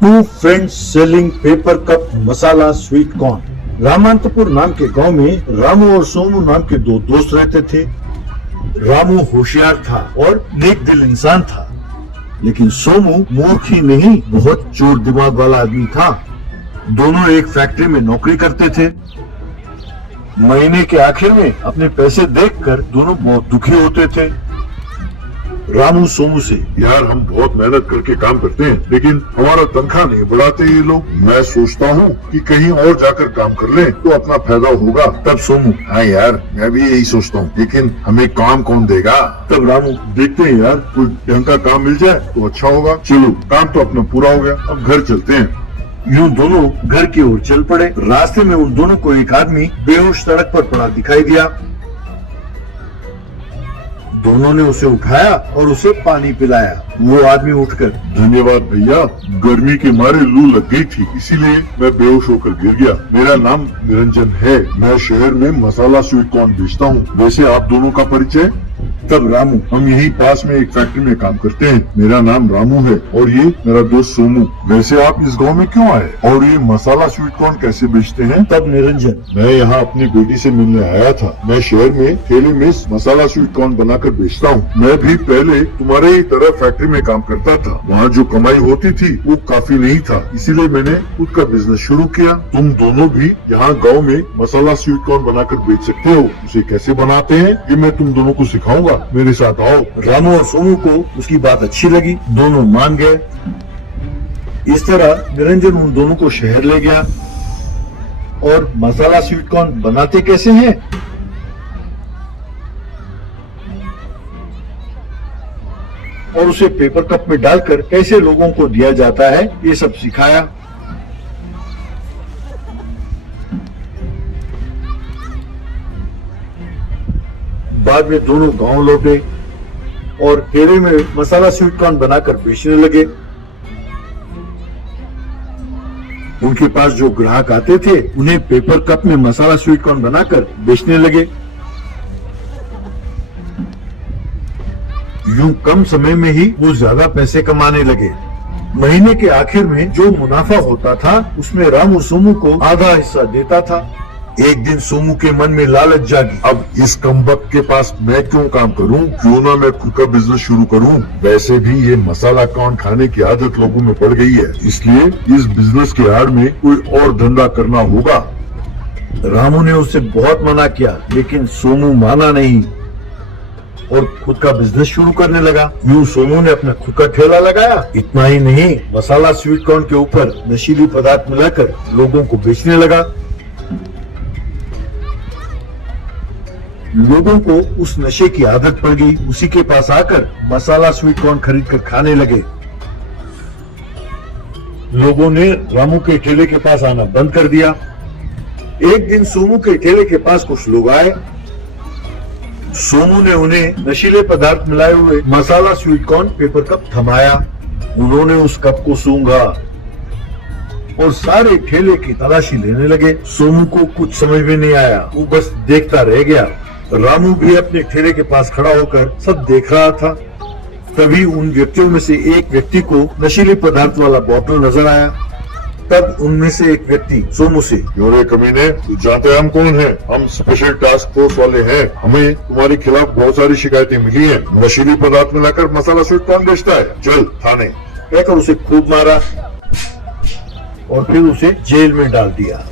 To friends selling paper cup masala sweet corn. Ramantapur नाम के गांव में रामू और सोमू नाम के दो दोस्त रहते थे। रामू होशियार था और नेक दिल इंसान था, लेकिन सोमू मूर्ख ही नहीं, बहुत चोर दिमाग वाला आदमी था। दोनों एक फैक्ट्री में नौकरी करते थे। महीने के आखिर में अपने पैसे देखकर दोनों बहुत दुखी होते थे। रामू सोमू से, यार हम बहुत मेहनत करके काम करते हैं, लेकिन हमारा तनख्वाह नहीं बढ़ाते ये लोग। मैं सोचता हूँ कि कहीं और जाकर काम कर लें तो अपना फायदा होगा। तब सोमू, हाँ यार मैं भी यही सोचता हूँ, लेकिन हमें काम कौन देगा। तब रामू, देखते हैं यार, कोई ढंग का काम मिल जाए तो अच्छा होगा। चलो काम तो अपना पूरा हो गया, अब घर चलते हैं। यूं दोनों घर की ओर चल पड़े। रास्ते में उन दोनों को एक आदमी बेहोश सड़क पर पड़ा दिखाई दिया। दोनों ने उसे उठाया और उसे पानी पिलाया। वो आदमी उठकर, धन्यवाद भैया, गर्मी के मारे लू लग गई थी, इसीलिए मैं बेहोश होकर गिर गया। मेरा नाम निरंजन है, मैं शहर में मसाला स्वीट कॉर्न बेचता हूँ। वैसे आप दोनों का परिचय। तब रामू, हम यही पास में एक फैक्ट्री में काम करते हैं। मेरा नाम रामू है और ये मेरा दोस्त सोमू। वैसे आप इस गांव में क्यों आए और ये मसाला स्वीट कॉर्न कैसे बेचते हैं। तब निरंजन, मैं यहाँ अपनी बेटी से मिलने आया था। मैं शहर में ठेले में मसाला स्वीट कॉर्न बनाकर बेचता हूँ। मैं भी पहले तुम्हारे ही तरह फैक्ट्री में काम करता था। वहाँ जो कमाई होती थी वो काफी नहीं था, इसीलिए मैंने खुद का बिजनेस शुरू किया। तुम दोनों भी यहाँ गाँव में मसाला स्वीट कॉर्न बनाकर बेच सकते हो। उसे कैसे बनाते हैं ये मैं तुम दोनों को सिखाऊंगा, मेरे साथ आओ। रामू और सोमू को उसकी बात अच्छी लगी, दोनों मान गए। इस तरह निरंजन उन दोनों को शहर ले गया। और मसाला स्वीट कॉर्न बनाते कैसे हैं, और उसे पेपर कप में डालकर कैसे लोगों को दिया जाता है, ये सब सिखाया। बाद में दोनों गांव लौटे और ठेले में मसाला स्वीट कॉर्न बनाकर बेचने लगे। उनके पास जो ग्राहक आते थे उन्हें पेपर कप में मसाला स्वीट कॉर्न बनाकर बेचने लगे। यूं कम समय में ही वो ज्यादा पैसे कमाने लगे। महीने के आखिर में जो मुनाफा होता था उसमें रामू सोमू को आधा हिस्सा देता था। एक दिन सोमू के मन में लालच जागी। अब इस कमबख्त के पास मैं क्यों काम करूं, क्यों ना मैं खुद का बिजनेस शुरू करूं। वैसे भी ये मसाला कॉर्न खाने की आदत लोगों में पड़ गई है, इसलिए इस बिजनेस के आड़ में कोई और धंधा करना होगा। रामू ने उससे बहुत मना किया, लेकिन सोमू माना नहीं और खुद का बिजनेस शुरू करने लगा। यूं सोमू ने अपना खुद का ठेला लगाया। इतना ही नहीं, मसाला स्वीट कॉर्न के ऊपर नशीली पदार्थ मिलाकर लोगों को बेचने लगा। लोगों को उस नशे की आदत पड़ गई। उसी के पास आकर मसाला स्वीट कॉर्न खरीद कर खाने लगे। लोगों ने रामू के ठेले के पास आना बंद कर दिया। एक दिन सोमू के ठेले के पास कुछ लोग आए। सोमू ने उन्हें नशीले पदार्थ मिलाए हुए मसाला स्वीट कॉर्न पेपर कप थमाया। उन्होंने उस कप को सूंघा और सारे ठेले की तलाशी लेने लगे। सोमू को कुछ समझ में नहीं आया, वो बस देखता रह गया। रामू भी अपने ठेले के पास खड़ा होकर सब देख रहा था। तभी उन व्यक्तियों में से एक व्यक्ति को नशीले पदार्थ वाला बोतल नजर आया। तब उनमें से एक व्यक्ति सोमू से, योरे कमीने, तू जानते हैं हम कौन हैं? हम स्पेशल टास्क फोर्स वाले हैं। हमें तुम्हारे खिलाफ बहुत सारी शिकायतें मिली हैं। नशीली पदार्थ मिलाकर मसाला स्वीट कॉर्न बेचता है, चल थाने। कहकर उसे खूब मारा और फिर उसे जेल में डाल दिया।